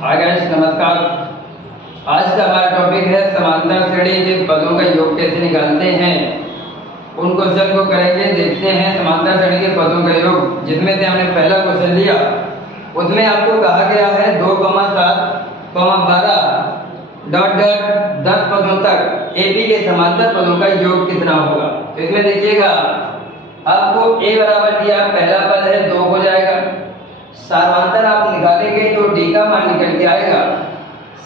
Hi guys, नमस्कार। आज का हमारा टॉपिक है समांतर श्रेणी के पदों का योग कैसे निकालते हैं। उन क्वेश्चन को करेंगे, देखते हैं समांतर श्रेणी के पदों का योग। जिसमें से हमने पहला क्वेश्चन लिया, उसमें आपको कहा गया है 2,7,12 ... 10 पदों तक एबी के समांतर पदों का योग कितना होगा। तो इसमें देखिएगा, आपको ए बराबर दिया, पहला पद है 2 हो जाएगा। सार्वंतर आप निकालेंगे तो डी का मान निकल के आएगा।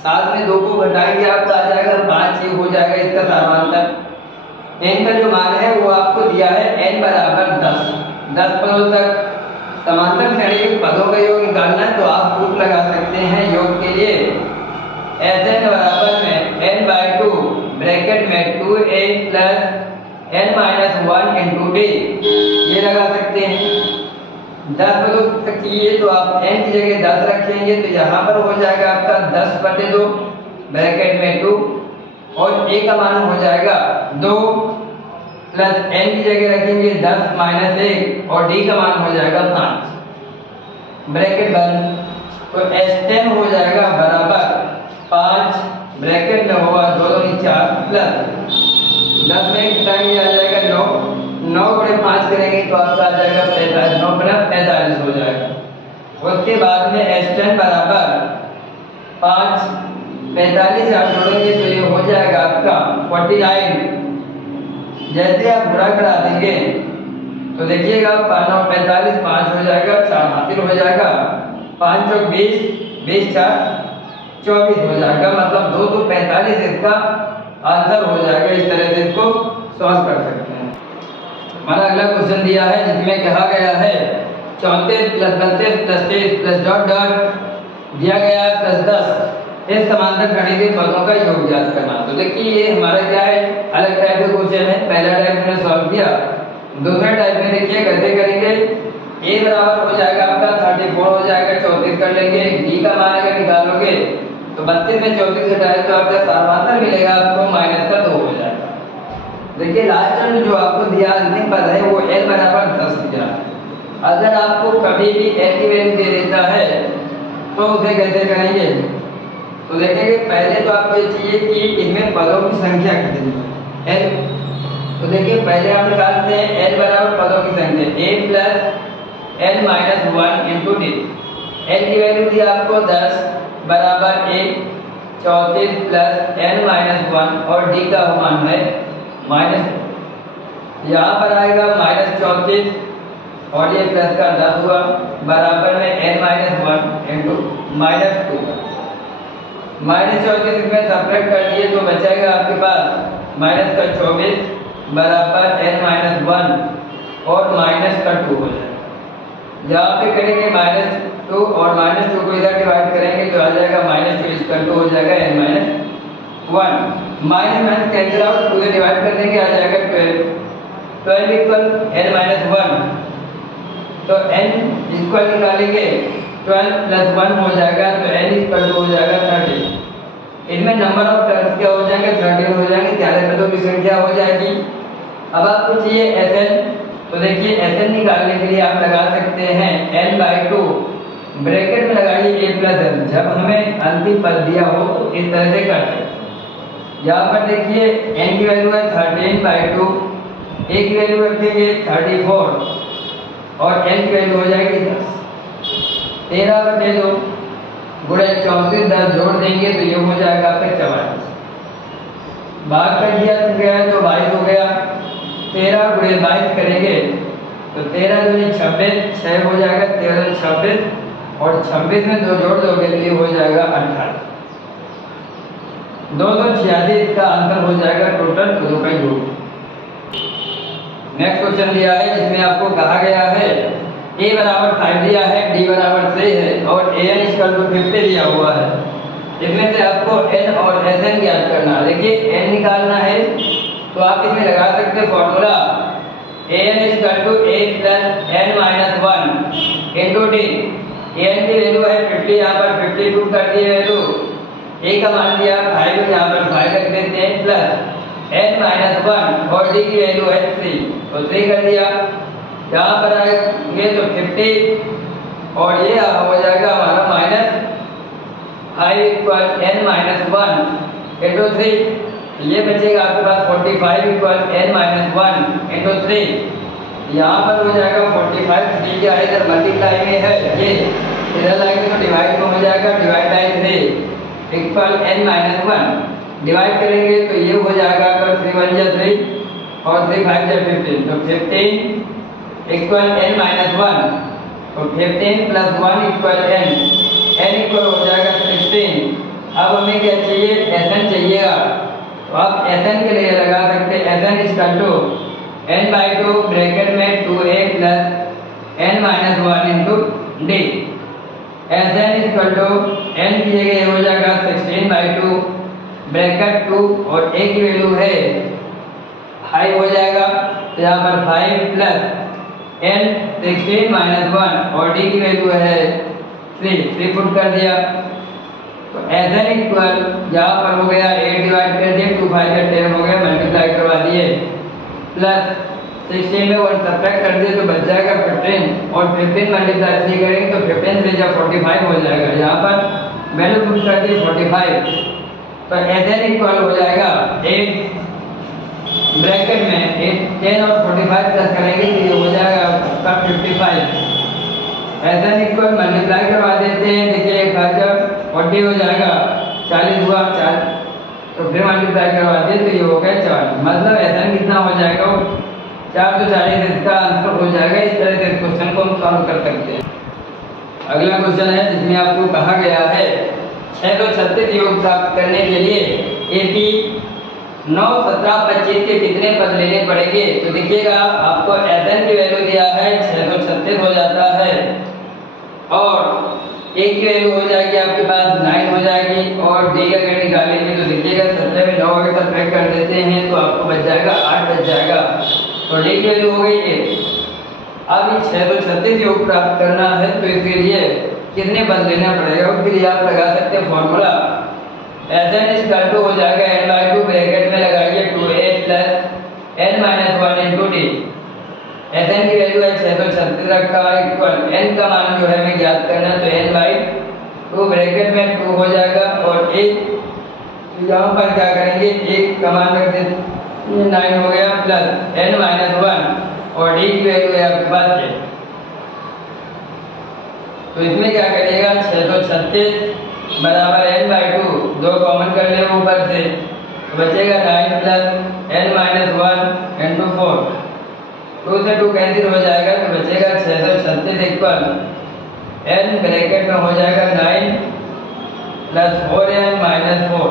साथ में 2 को घटाएंगे आपका आ जाएगा 5, ये हो जाएगा इसका सार्वंतर। एन का जो मान है वो आपको दिया है एन बराबर 10 पदों तक समांतर श्रेणी के पदों का योग निकालना है। तो आप सूत्र लगा सकते हैं योग के लिए। एस एन बराबर में n बाई 2 ब्रैकेट में 2a plus n-1 into D, ये लगा सकते हैं। 10 पदों तक चाहिए तो आप n की जगह 10 रखेंगे तो यहाँ पर हो जाएगा आपका 10/2 ब्रैकेट में 2 और a का मान हो जाएगा 2 प्लस n की जगह रखेंगे 10 - 1 और d का मान हो जाएगा 5 ब्रैकेट बंद। तो s10 हो जाएगा बराबर 5 ब्रैकेट में होगा 2 दूनी 4 प्लस 10 में घटाएंगे आ जाएगा 9 बड़े 5 करेंगे तो आपका आ जाएगा 45, 9 बड़ा 45 हो जाएगा। उसके बाद में s10 बराबर 5 45 आप जोड़ेंगे तो ये हो जाएगा आपका 49। जैसे आप गुणा करा देंगे तो देखिएगा 5 9 45, 5 हो जाएगा, 4 हासिल हो जाएगा, 5 चौक 20, 20 4 24 हो जाएगा। मतलब 2 तो 45 इसका आंसर हो जाएगा। इस तरह से इसको सॉल्व कर सकते हैं। हमारा अगला क्वेश्चन दिया है जिसमें कहा गया है 34 + 32 + 23 + डॉट डॉट दिया गया है +10 इस समांतर श्रेणी के पदों का योग ज्ञात करना। तो देखिए ये हमारा क्या है, अलग टाइप का क्वेश्चन है। पहला टाइप हमने सॉल्व किया, दूसरा टाइप में देखिए कैसे करेंगे। a बराबर हो जाएगा आपका 34 हो जाएगा, 34 कर लेंगे। d का मान अगर निकालोगे तो 32 में 34 घटाए तो आपका सार्वंतर मिलेगा आपको -2 हो जाएगा। देखिए लास्ट में जो आपको दिया अंतिम पद है वो n बराबर 10 दिया। अगर आपको कभी भी n की वैल्यू दे देता है तो उसे कैसे करेंगे। तो देखेंगे पहले तो आपको ये चाहिए कि इनमें पदों की संख्या कितनी है n। तो देखिए पहले हम निकालते हैं n बराबर पदों की संख्या a plus n-1 into D. n की वैल्यू दी आपको 10 बराबर 1 34 प्लस n-1 और d का मान है यहाँ पर आएगा -34 और ये प्लस का 10 हुआ बराबर में n-1 इंटू -2। -34 में सब्ट्रैक्ट कर दिए तो बचेगा आपके पास -24 बराबर n-1 और -2 हो जाएगा। यहाँ पे करेंगे -2 और -2 को इधर डिवाइड करेंगे तो आ जाएगा -2 हो जाएगा n-1 माइनस कैंसिल आउट, पूरे डिवाइड कर देंगे आ जाएगा 12 इक्वल n-1। तो n इक्वल निकालेंगे 12 + 1 हो जाएगा तो n इक्वल हो जाएगा 30। इनमें नंबर ऑफ टर्म्स क्या हो जाएंगे 13 हो जाएंगे, 11 पदों की संख्या हो जाएगी। अब आपको चाहिए Sn। तो देखिए Sn निकालने के लिए आप लगा सकते हैं n/2 ब्रैकेट में लगाइए a + n। जब हमें अंतिम पद दिया हो तो इस तरह से कर सकते हैं। यहाँ पर देखिए n की वैल्यू है 13/2, a की वैल्यू रखेंगे 34 और n की वैल्यू हो जाएगी 10। 13/2 गुणे 34 10 जोड़ देंगे तो ये हो जाएगा आपका 44। भाग कर दिया गया तो 22 हो गया। 13 गुणे 22 करेंगे तो 13 दूनी 26, 6 हो जाएगा, 13 26 और 26 में 2 जोड़ दोगे तो ये हो जाएगा 28। 286 का आंसर हो जाएगा टोटल पदों का योग। नेक्स्ट क्वेश्चन दिया है जिसमें आपको कहा गया है a बराबर 5 दिया है, d बराबर 3 है और an = 50 दिया हुआ है। इसमें से आपको n और sn ज्ञात करना है। देखिए n निकालना है तो आप इसमें लगा सकते हैं formula an = a + n-1 into d। an की वैल्यू है 50, यहाँ पर 52 कर दिए वैल्यू। a का मान दिया 5, यहाँ पर 5 रख देते हैं प्लस n-1 और d की वैल्यू है 3 तो 3 कर दिया। यहाँ पर आएंगे तो 50 और ये हो जाएगा हमारा 5 इक्वल n माइनस 1 इंटू 3, ये बचेगा आपके पास 45 इक्वल n माइनस 1 इंटू 3। यहाँ पर हो जाएगा 45 3 के इधर मल्टीप्लाई में है, ये इधर लाएंगे तो डिवाइड में हो जाएगा, divide by 3 equal n minus 1। Divide करेंगे तो ये हो जाएगा अगर 3 1 जा 3 और 3 5 जा 15, तो 15 इक्वल n माइनस 1, तो 15 प्लस 1 इक्वल n इक्वल हो जाएगा 16। अब हमें क्या चाहिए, Sn चाहिएगा, तो आप Sn के लिए लगा सकते हैं Sn equal to n/2 bracket में 2a plus n minus 1 into d। Sn equal to n की जगह हो जाएगा 16/2 ब्रैकेट 2 और a की वैल्यू है 5 हो जाएगा, तो यहाँ पर 5 प्लस n 16 माइनस 1 और d की वैल्यू है 3 पुट कर दिया, तो Sn इक्वल यहाँ पर हो गया 8 डिवाइड कर दिए, 2 5 का 10 हो गया, मल्टीप्लाई करवा दिए, प्लस 16 में 1 सब्ट्रैक्ट कर दिए तो बच जाएगा 15 और 15 मल्टीप्लाई 3 करेंगे तो 15 से जब 45 हो जाएगा, यहाँ पर वैल्यू पुट कर दी 45, तो Sn इक्वल हो जाएगा 8 ब्रैकेट में 10 और 45 प्लस करेंगे तो ये हो जाएगा आपका 55। Sn इक्वल मल्टीप्लाई करवा देते हैं, देखिए 1 जब 40 हो जाएगा, 40 हुआ 4, तो फिर मल्टीप्लाई करवा दिए तो ये हो गया 40, मतलब Sn कितना हो जाएगा 4 तो 40, इसका आंसर हो जाएगा। इस तरह से क्वेश्चन को हम सॉल्व कर सकते हैं। अगला क्वेश्चन है जिसमें आपको कहा गया है 636 योग प्राप्त करने के लिए AP 9 17 25 के कितने पद लेने पड़ेंगे, तो देखिएगा आपको Sn की वैल्यू दिया है 636 हो जाता है और a की वैल्यू हो जाएगी आपके पास 9 हो जाएगी और d अगर निकालेंगे तो देखिएगा 17 में 9 अगर सब्ट्रैक्ट कर देते हैं तो आपको बच जाएगा 8 बच जाएगा, तो d की वैल्यू हो गई 8। अब ये 636 योग प्राप्त करना है तो इसके लिए कितने पद लेना पड़ेगा, उसके लिए आप लगा सकते हैं फॉर्मूला Sn इक्वल टू हो जाएगा n/2 ब्रैकेट में लगाइए 2a plus n minus 1 into d। Sn की वैल्यू है 636 रखा है इक्वल n का मान जो है हमें ज्ञात करना है, तो n/2 ब्रैकेट में 2 हो जाएगा और 1 यहाँ पर क्या करेंगे 1 का मान रख देते 9 हो गया प्लस n माइनस 1 और d की वैल्यू है आपके पास 8। तो इसमें क्या करिएगा 636 बराबर n/2, 2 कॉमन कर ले ऊपर से तो बचेगा 9 प्लस n माइनस 1 इंटू 4, 2 से 2 कैंसिल हो जाएगा तो बचेगा 636 इक्वल n ब्रैकेट में हो जाएगा 9 प्लस 4n माइनस 4,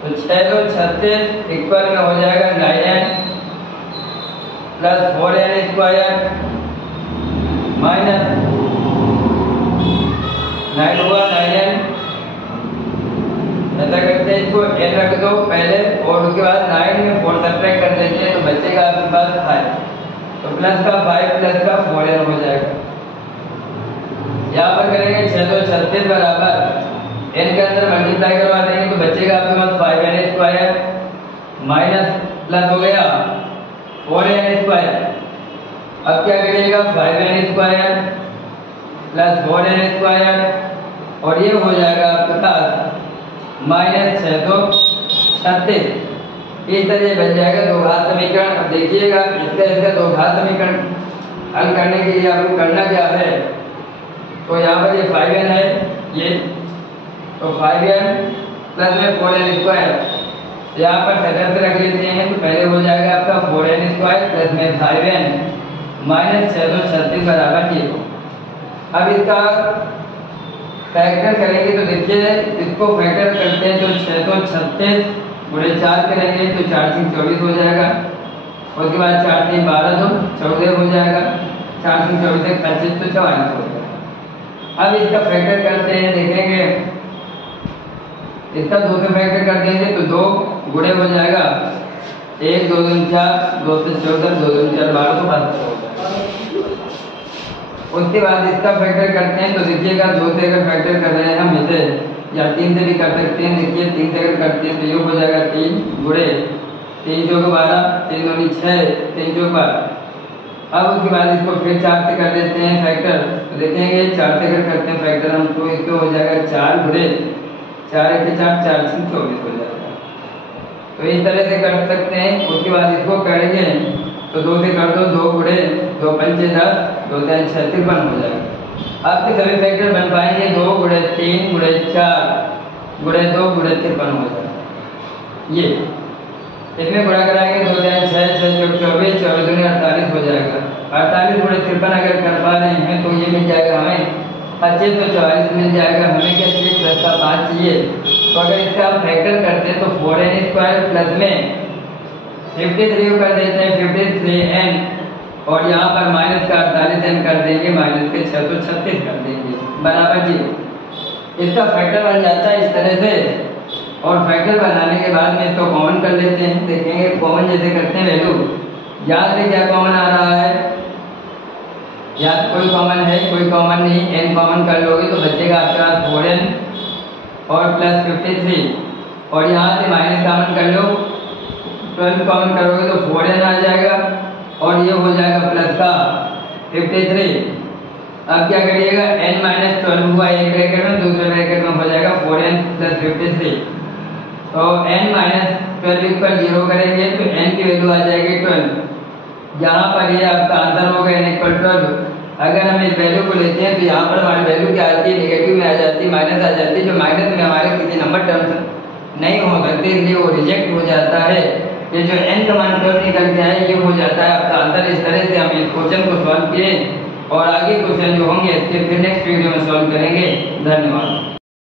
तो 636 इक्वल में हो जाएगा 9n plus 4n square minus 9 हुआ 9n, ऐसा करते हैं इसको n रख दो पहले और उसके बाद 9 में 4 सब्ट्रैक्ट कर देते हैं तो बचेगा आपके पास 5, तो प्लस का 5 प्लस का 4n हो जाएगा। यहाँ पर करेंगे 636 बराबर n के अंदर मल्टीप्लाई करवा देंगे तो बचेगा आपके पास 5n स्क्वायर माइनस प्लस हो गया 4n स्क्वायर। अब क्या करिएगा 5n square plus 4n square और ये हो जाएगा आपके पास माइनस 636। इस तरह बन जाएगा दो घात समीकरण। अब देखिएगा इसका दो घात समीकरण हल करने के लिए आपको करना क्या है, तो यहाँ पर ये 5n है ये, तो 5n प्लस में 4n स्क्वायर यहाँ पर सेकंड से रख लेते हैं तो पहले हो जाएगा आपका 4n स्क्वायर प्लस में 5n माइनस 636 बराबर ये। अब इसका फैक्टर करेंगे तो देखिए इसको फैक्टर करते हैं तो 636 गुणे 4 करेंगे तो 4 से 24 हो जाएगा, उसके बाद 4 से 12 तो 14 हो जाएगा, 4 से 24 से 25 तो 44 हो जाएगा। अब इसका फैक्टर करते हैं, देखेंगे इसका 2 से फैक्टर कर देंगे तो 2 गुणे हो जाएगा 1 2 2 4 2 से 14 2 2 4 12 तो 12 हो जाएगा। उसके बाद इसका फैक्टर करते हैं तो देखिएगा 2 से अगर फैक्टर कर रहे हैं हम इसे या 3 से भी कर सकते हैं। देखिए 3 से अगर करते हैं तो ये हो जाएगा 3 गुणे 3 चौक 12 3 दूनी 6 3 चौक 12 अब उसके बाद इसको फिर 4 से कर देते हैं फैक्टर, तो देखेंगे 4 से अगर करते हैं फैक्टर हम तो इसको हो जाएगा 4 गुणे 4 के 4 4 से 24 हो जाएगा। तो इस तरह से कर सकते हैं। उसके बाद इसको करेंगे तो 2 से कर दो, 2 गुणे 2 पंचे 10, 2 3 6 53 हो जाएगा। आपके सभी फैक्टर बन पाएंगे 2 गुणे 3 गुणे 4 गुणे 2 गुणे 53 हो जाएगा। ये इसमें गुणा कराएंगे 2 3 6 6 24 24 दूनी 48 हो जाएगा। 48 गुणे 53 अगर कर पा रहे हैं तो ये मिल जाएगा हमें 2544 मिल जाएगा। हमें क्या चाहिए, प्लस का 5 चाहिए। तो अगर इसका आप फैक्टर करते हैं तो 4n² प्लस में 53 को कर देते हैं 53n और यहाँ पर माइनस का 48n कर देंगे, माइनस के 6 तो 36 कर देंगे बराबर जी। इसका फैक्टर बन जाता है इस तरह से। और फैक्टर बनाने के बाद में इसको कॉमन कर लेते हैं। देखेंगे कॉमन जैसे करते हैं वैल्यू, यहाँ से क्या कॉमन आ रहा है, यहाँ कोई कॉमन है, कोई कॉमन नहीं, n कॉमन कर लोगे तो बचेगा आपके पास 4n और प्लस 53 और यहाँ से माइनस कॉमन कर लो, 12 कॉमन करोगे तो 4n आ जाएगा और ये हो जाएगा प्लस का 53। अब क्या करिएगा, n माइनस 12 हुआ एक ब्रैकेट में, दूसरे ब्रैकेट में हो जाएगा 4n प्लस 53। तो n माइनस 12 इक्वल 0 करेंगे तो n की वैल्यू आ जाएगी 12। यहाँ पर ये आपका आंसर होगा n इक्वल 12। अगर हम इस वैल्यू को लेते हैं तो यहाँ पर हमारी वैल्यू क्या आती है, नेगेटिव में आ जाती है, माइनस आ जाती है। जो माइनस में हमारे किसी नंबर टर्म्स नहीं हो सकते इसलिए वो रिजेक्ट हो जाता है। ये जो n का मान 12 निकल के आए ये हो जाता है आपका आंसर। इस तरह से हम इस क्वेश्चन को सॉल्व किए और आगे क्वेश्चन जो होंगे इसके फिर नेक्स्ट वीडियो में सॉल्व करेंगे। धन्यवाद।